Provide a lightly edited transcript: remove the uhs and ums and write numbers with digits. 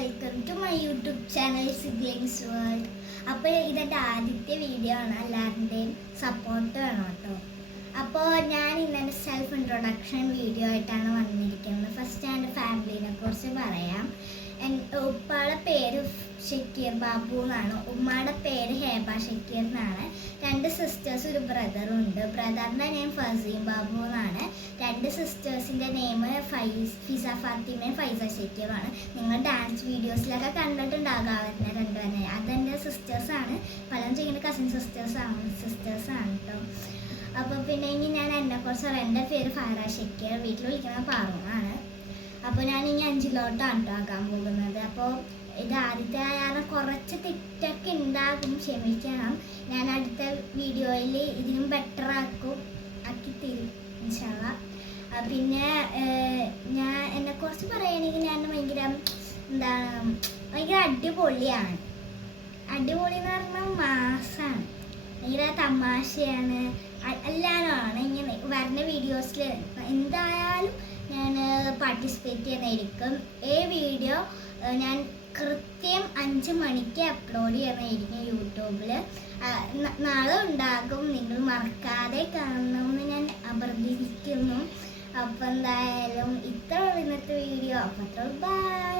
Welcome to my YouTube channel siblings world. അപ്പോൾ ഇതെൻ്റെ ആദ്യത്തെ വീഡിയോ ആണ്. എല്ലാവരുടെയും സപ്പോർട്ട് വേണം കേട്ടോ. അപ്പോൾ ഞാൻ ഇന്നെൻ്റെ സെൽഫ് ഇൻട്രൊഡക്ഷൻ വീഡിയോ ആയിട്ടാണ് വന്നിരിക്കുന്നത്. ഫസ്റ്റ് ഞാൻ എൻ്റെ ഫാമിലിനെ കുറിച്ച് പറയാം. ഉപ്പയുടെ പേര് ഷക്കീർ ബാബു എന്നാണ്. ഉമ്മയുടെ പേര് ഹേബ ഷക്കീർ എന്നാണ്. 2 സിസ്റ്റേഴ്സ് ഒരു ബ്രദറും ഉണ്ട്. ബ്രദറിൻ്റെ നെയിം ഫസീം ബാബു എന്നാണ്. 2 സിസ്റ്റേഴ്സിൻ്റെ നെയിം ഫിസ ഫാത്തിമയും ഫൈസ ഷക്കീറുമാണ്. നിങ്ങൾ ഡാൻസ് വീഡിയോസിലൊക്കെ കണ്ടിട്ടുണ്ടാകും അവരുടെ രണ്ടുപേരെ. അതെൻ്റെ സിസ്റ്റേഴ്സാണ്. പലരും ചെയ്യുന്ന കസിൻ സിസ്റ്റേഴ്സാണ് കേട്ടോ. അപ്പോൾ പിന്നെ ഇനി ഞാൻ എന്നെക്കുറിച്ച് പറയാം. എൻ്റെ പേര് ഫാറ ഷക്കീർ. വീട്ടിൽ വിളിക്കുന്ന പാറുമാണ്. അപ്പോൾ ഞാനിനി 5ലോട്ടാണ് കേട്ടോ ആക്കാൻ പോകുന്നത്. അപ്പോൾ ഇത് ആദ്യത്തെ ആയാലും കുറച്ച് തെറ്റൊക്കെ ഉണ്ടാകും, ക്ഷമിക്കണം. ഞാൻ അടുത്ത വീഡിയോയിൽ ഇതിനും ബെറ്റർ ആക്കി തരും ഇൻഷാ അല്ലാഹ്. പിന്നെ ഞാൻ എന്നെക്കുറിച്ച് പറയുകയാണെങ്കിൽ ഞാൻ ഭയങ്കര അടിപൊളിയാണ്. അടിപൊളി എന്ന് പറഞ്ഞാൽ മാസാണ്, ഭയങ്കര തമാശയാണ്, എല്ലാവരുമാണ്. ഇങ്ങനെ വരുന്ന വീഡിയോസിൽ എന്തായാലും ഞാൻ പാർട്ടിസിപ്പേറ്റ് ചെയ്യുന്നതായിരിക്കും. ഈ വീഡിയോ ഞാൻ കൃത്യം 5 മണിക്ക് അപ്ലോഡ് ചെയ്യുന്നതായിരിക്കും യൂട്യൂബിൽ. നാളെ ഉണ്ടാകും. നിങ്ങൾ മറക്കാതെ കാണണമെന്ന് ഞാൻ അഭ്യർത്ഥിക്കുന്നു. അപ്പോൾ എന്തായാലും ഇത്ര ഇന്നത്തെ വീഡിയോ. അപ്പോൾ ബൈ.